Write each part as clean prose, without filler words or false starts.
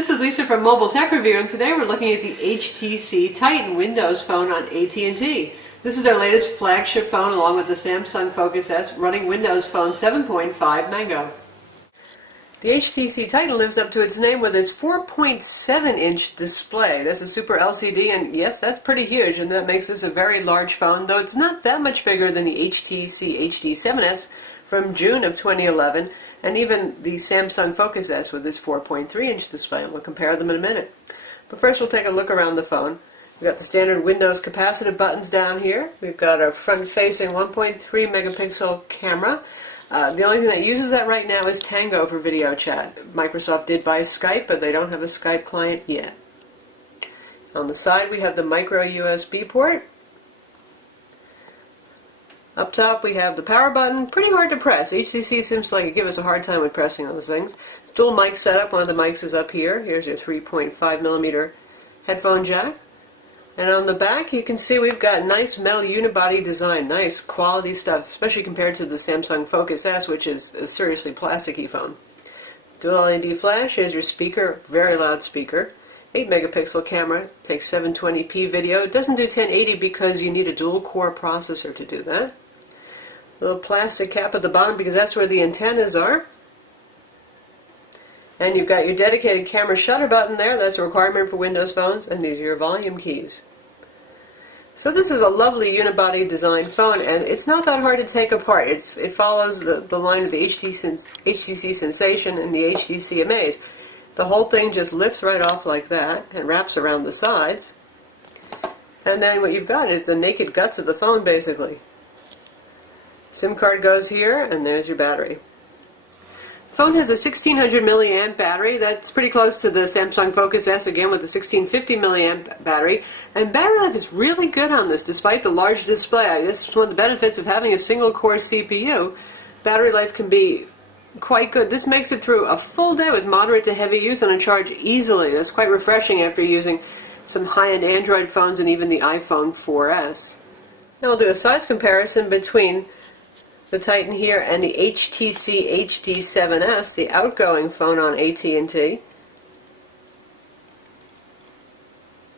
This is Lisa from Mobile Tech Review, and today we're looking at the HTC Titan Windows Phone on AT&T. This is their latest flagship phone along with the Samsung Focus S running Windows Phone 7.5 Mango. The HTC Titan lives up to its name with its 4.7-inch display. That's a Super LCD, and yes, that's pretty huge, and that makes this a very large phone, though it's not that much bigger than the HTC HD7S from June of 2011, and even the Samsung Focus S with its 4.3-inch display. We'll compare them in a minute. But first we'll take a look around the phone. We've got the standard Windows capacitive buttons down here. We've got a front-facing 1.3 megapixel camera. The only thing that uses that right now is Tango for video chat. Microsoft did buy Skype, but they don't have a Skype client yet. On the side we have the micro USB port. Up top we have the power button, pretty hard to press. HTC seems like it gives us a hard time with pressing those things. It's dual mic setup, one of the mics is up here. Here's your 3.5mm headphone jack. And on the back you can see we've got nice metal unibody design, nice quality stuff, especially compared to the Samsung Focus S, which is a seriously plasticky phone. Dual LED flash, here's your speaker, very loud speaker. 8 megapixel camera, takes 720p video. It doesn't do 1080 because you need a dual core processor to do that. Little plastic cap at the bottom because that's where the antennas are. And you've got your dedicated camera shutter button there, that's a requirement for Windows phones, and these are your volume keys. So this is a lovely unibody design phone, and it's not that hard to take apart. It follows the line of the HTC Sensation and the HTC Amaze. The whole thing just lifts right off like that and wraps around the sides. And then what you've got is the naked guts of the phone, basically. SIM card goes here, and there's your battery. The phone has a 1600 milliamp battery. That's pretty close to the Samsung Focus S, again with the 1650 milliamp battery. And battery life is really good on this, despite the large display. This is one of the benefits of having a single-core CPU. Battery life can be quite good. This makes it through a full day with moderate to heavy use on a charge easily. That's quite refreshing after using some high-end Android phones and even the iPhone 4S. Now we'll do a size comparison between the Titan here and the HTC HD7S, the outgoing phone on AT&T.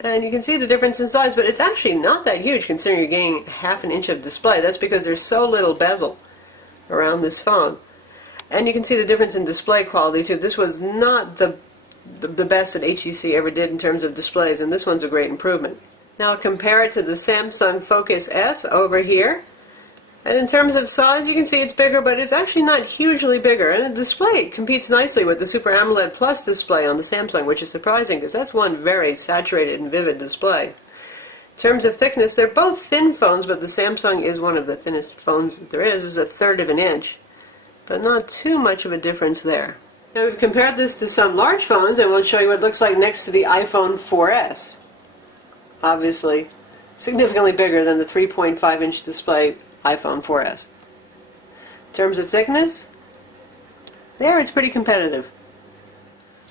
And you can see the difference in size, but it's actually not that huge considering you're gaining half an inch of display. That's because there's so little bezel around this phone. And you can see the difference in display quality too. This was not the best that HTC ever did in terms of displays, and this one's a great improvement. Now compare it to the Samsung Focus S over here. And in terms of size, you can see it's bigger, but it's actually not hugely bigger. And the display competes nicely with the Super AMOLED Plus display on the Samsung, which is surprising because that's one very saturated and vivid display. In terms of thickness, they're both thin phones, but the Samsung is one of the thinnest phones that there is. It's 1/3 of an inch, but not too much of a difference there. Now we've compared this to some large phones, and we'll show you what it looks like next to the iPhone 4S. Obviously, significantly bigger than the 3.5-inch display iPhone 4S. In terms of thickness, there it's pretty competitive.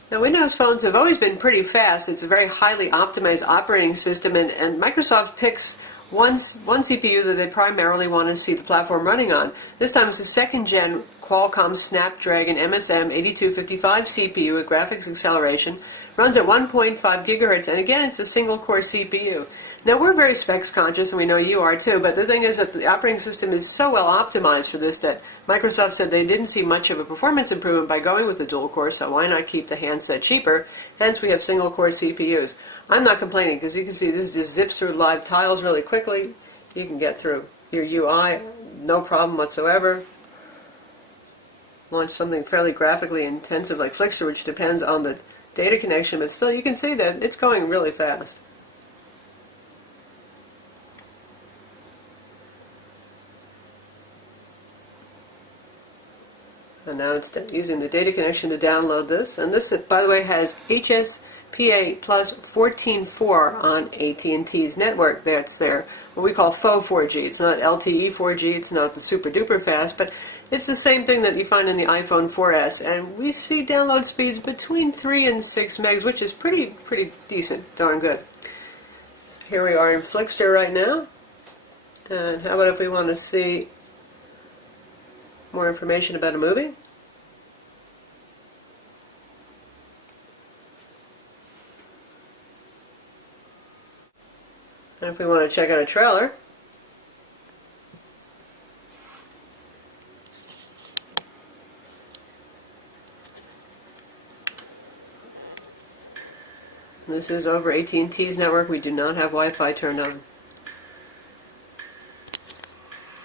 Now Windows phones have always been pretty fast. It's a very highly optimized operating system, and Microsoft picks one CPU that they primarily want to see the platform running on. This time it's a second-gen Qualcomm Snapdragon MSM 8255 CPU with graphics acceleration. Runs at 1.5 gigahertz, and again it's a single-core CPU. Now we're very specs conscious, and we know you are too, but the thing is that the operating system is so well optimized for this that Microsoft said they didn't see much of a performance improvement by going with the dual core, so why not keep the handset cheaper? Hence we have single-core CPUs. I'm not complaining because you can see this just zips through live tiles really quickly. You can get through your UI, no problem whatsoever. Launch something fairly graphically intensive like Flickster, which depends on the data connection, but still you can see that it's going really fast. And now it's using the data connection to download this. And this, by the way, has HSPA plus 14.4 on AT&T's network. That's their, what we call faux 4G. It's not LTE 4G, it's not the super duper fast, but it's the same thing that you find in the iPhone 4S. And we see download speeds between 3 and 6 megs, which is pretty decent, darn good. Here we are in Flickster right now. And how about if we want to see more information about a movie? if we want to check out a trailer. This is over AT&T's network. We do not have Wi-Fi turned on.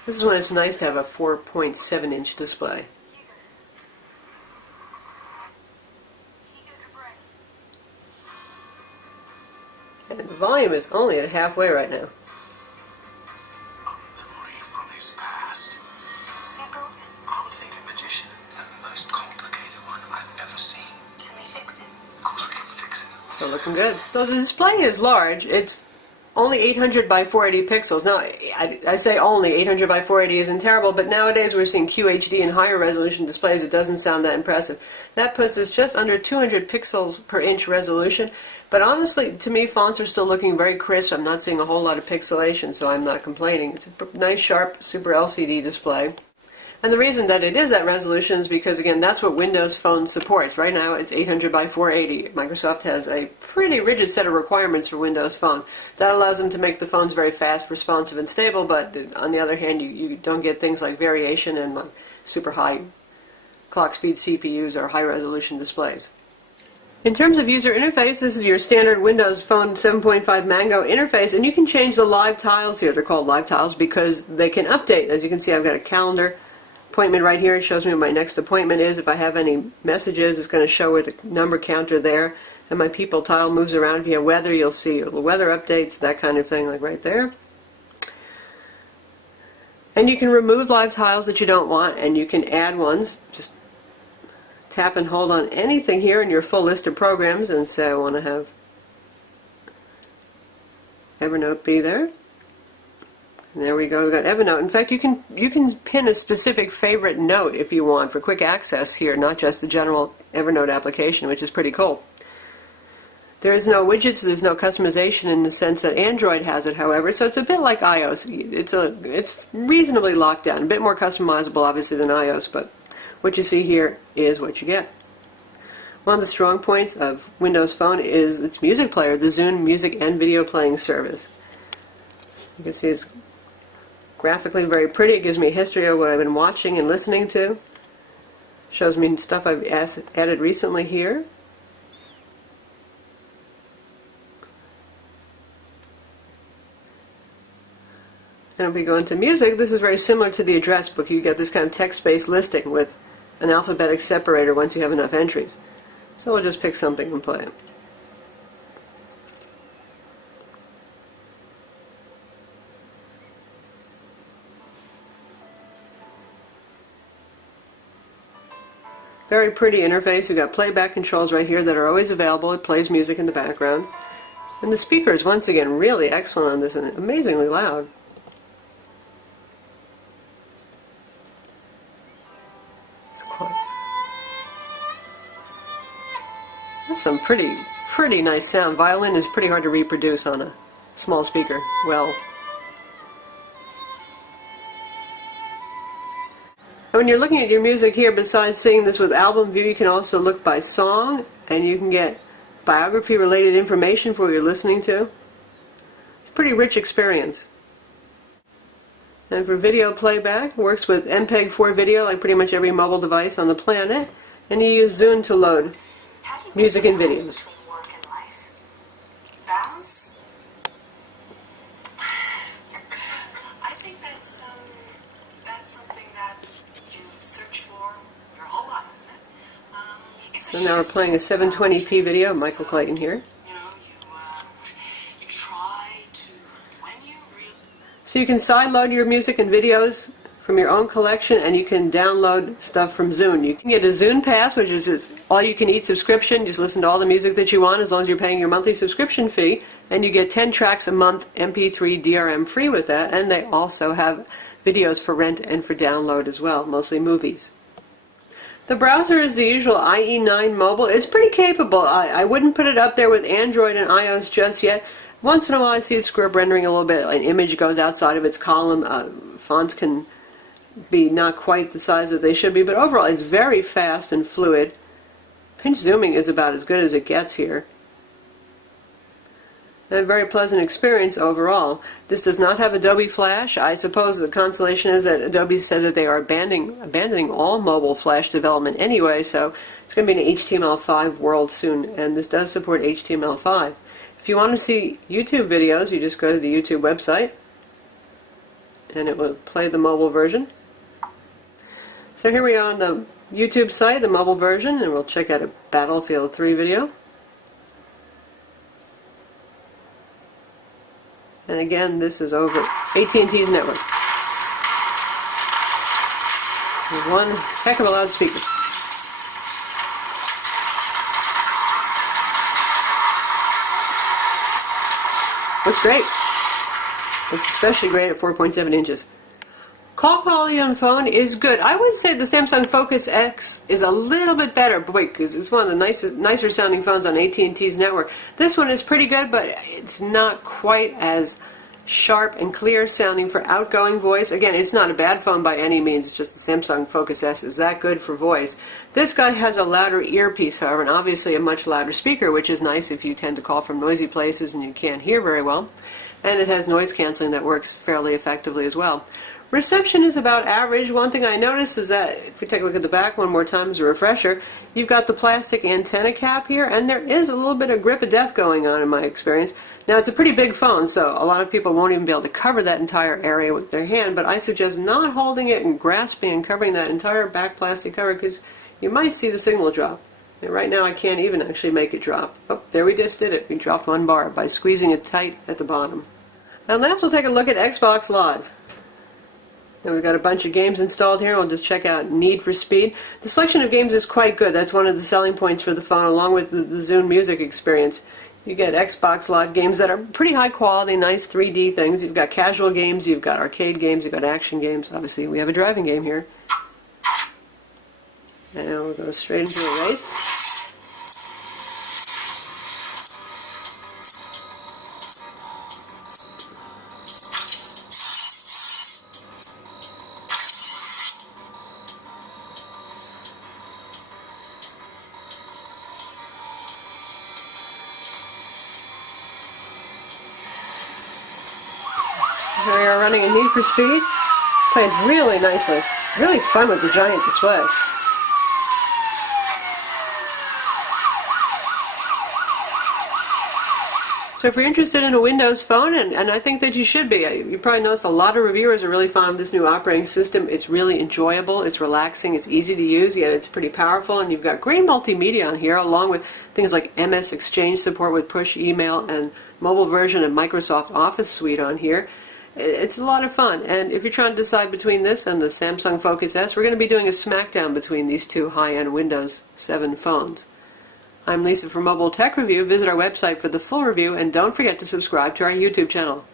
This is when it's nice to have a 4.7-inch display. And the volume is only at halfway right now. A memory from his past. I would think a magician, the most complicated one I've ever seen. Can we fix it? Of course we can fix it. So looking good. Though the display is large, it's only 800 by 480 pixels. Now, I say only 800 by 480 isn't terrible, but nowadays we're seeing QHD and higher resolution displays. It doesn't sound that impressive. That puts us just under 200 pixels per inch resolution. But honestly, to me, fonts are still looking very crisp. I'm not seeing a whole lot of pixelation, so I'm not complaining. It's a nice, sharp, super LCD display. And the reason that it is that resolution is because, again, that's what Windows Phone supports. Right now, it's 800 by 480. Microsoft has a pretty rigid set of requirements for Windows Phone. That allows them to make the phones very fast, responsive, and stable, but on the other hand, you don't get things like variation and like super high clock speed CPUs or high-resolution displays. In terms of user interface, this is your standard Windows Phone 7.5 Mango interface, and you can change the live tiles here. They're called live tiles because they can update. As you can see, I've got a calendar appointment right here. It shows me what my next appointment is. If I have any messages, it's going to show with the number counter there. And my people tile moves around. If you have weather, you'll see the weather updates, that kind of thing, like right there. And you can remove live tiles that you don't want, and you can add ones. Just tap and hold on anything here in your full list of programs, and say I want to have Evernote be there. And there we go, we've got Evernote. In fact, you can pin a specific favorite note if you want for quick access here, not just the general Evernote application, which is pretty cool. There is no widgets, so there's no customization in the sense that Android has it, however, so it's a bit like iOS. It's reasonably locked down, a bit more customizable obviously than iOS, but what you see here is what you get. One of the strong points of Windows Phone is its music player, the Zune music and video playing service. You can see it's graphically very pretty. It gives me a history of what I've been watching and listening to. Shows me stuff I've added recently here. And if we go into music, this is very similar to the address book. You get this kind of text-based listing with an alphabetic separator once you have enough entries. So we'll just pick something and play it. Very pretty interface. You've got playback controls right here that are always available. It plays music in the background. And the speaker is once again really excellent on this and amazingly loud. That's some pretty nice sound. Violin is pretty hard to reproduce on a small speaker. Well, when you're looking at your music here, besides seeing this with album view, you can also look by song, and you can get biography-related information for what you're listening to. It's a pretty rich experience. And for video playback, works with MPEG-4 video, like pretty much every mobile device on the planet, and you use Zune to load music and videos. Work and life. Balance? I think that's something that you search for your whole life, isn't it? So now we're playing a 720p video. Michael Clayton here. You know, you try to, when you really... So you can sideload your music and videos from your own collection, and you can download stuff from Zune. You can get a Zune Pass, which is all-you-can-eat subscription. Just listen to all the music that you want as long as you're paying your monthly subscription fee, and you get 10 tracks a month MP3 DRM free with that, and they also have videos for rent and for download as well, mostly movies. The browser is the usual IE9 mobile. It's pretty capable. I wouldn't put it up there with Android and iOS just yet. Once in a while I see it screw up rendering a little bit. An image goes outside of its column. Fonts can be not quite the size that they should be, but overall it's very fast and fluid. Pinch zooming is about as good as it gets here. A very pleasant experience overall. This does not have Adobe Flash. I suppose the consolation is that Adobe said that they are abandoning all mobile Flash development anyway, so it's going to be an HTML5 world soon, and this does support HTML5. If you want to see YouTube videos, you just go to the YouTube website, and it will play the mobile version. So here we are on the YouTube site, the mobile version, and we'll check out a Battlefield 3 video. And again, this is over AT&T's network. With one heck of a loudspeaker. Looks great. It's especially great at 4.7 inches. Call quality on phone is good. I would say the Samsung Focus X is a little bit better, but wait, because it's one of the nicer sounding phones on AT&T's network. This one is pretty good, but it's not quite as sharp and clear sounding for outgoing voice. Again, it's not a bad phone by any means, it's just the Samsung Focus S is that good for voice. This guy has a louder earpiece, however, and obviously a much louder speaker, which is nice if you tend to call from noisy places and you can't hear very well. And it has noise canceling that works fairly effectively as well. Reception is about average. One thing I noticed is that, if we take a look at the back one more time as a refresher, you've got the plastic antenna cap here, and there is a little bit of grip of death going on in my experience. Now, it's a pretty big phone, so a lot of people won't even be able to cover that entire area with their hand, but I suggest not holding it and grasping and covering that entire back plastic cover, because you might see the signal drop. And right now I can't even actually make it drop. Oh, there we just did it. We dropped one bar by squeezing it tight at the bottom. And last we'll take a look at Xbox Live. Now we've got a bunch of games installed here. We'll just check out Need for Speed. The selection of games is quite good. That's one of the selling points for the phone, along with the Zune music experience. You get Xbox Live games that are pretty high quality, nice 3D things. You've got casual games, you've got arcade games, you've got action games. Obviously we have a driving game here. And we'll go straight into a race. Here we are running a Need for Speed. Plays really nicely. Really fun with the giant display. So if you're interested in a Windows phone, and I think that you should be, you probably noticed a lot of reviewers are really fond of this new operating system. It's really enjoyable, it's relaxing, it's easy to use, yet it's pretty powerful, and you've got great multimedia on here, along with things like MS Exchange support with push email and mobile version of Microsoft Office Suite on here. It's a lot of fun, and if you're trying to decide between this and the Samsung Focus S, we're going to be doing a smackdown between these two high-end Windows 7 phones. I'm Lisa from Mobile Tech Review. Visit our website for the full review, and don't forget to subscribe to our YouTube channel.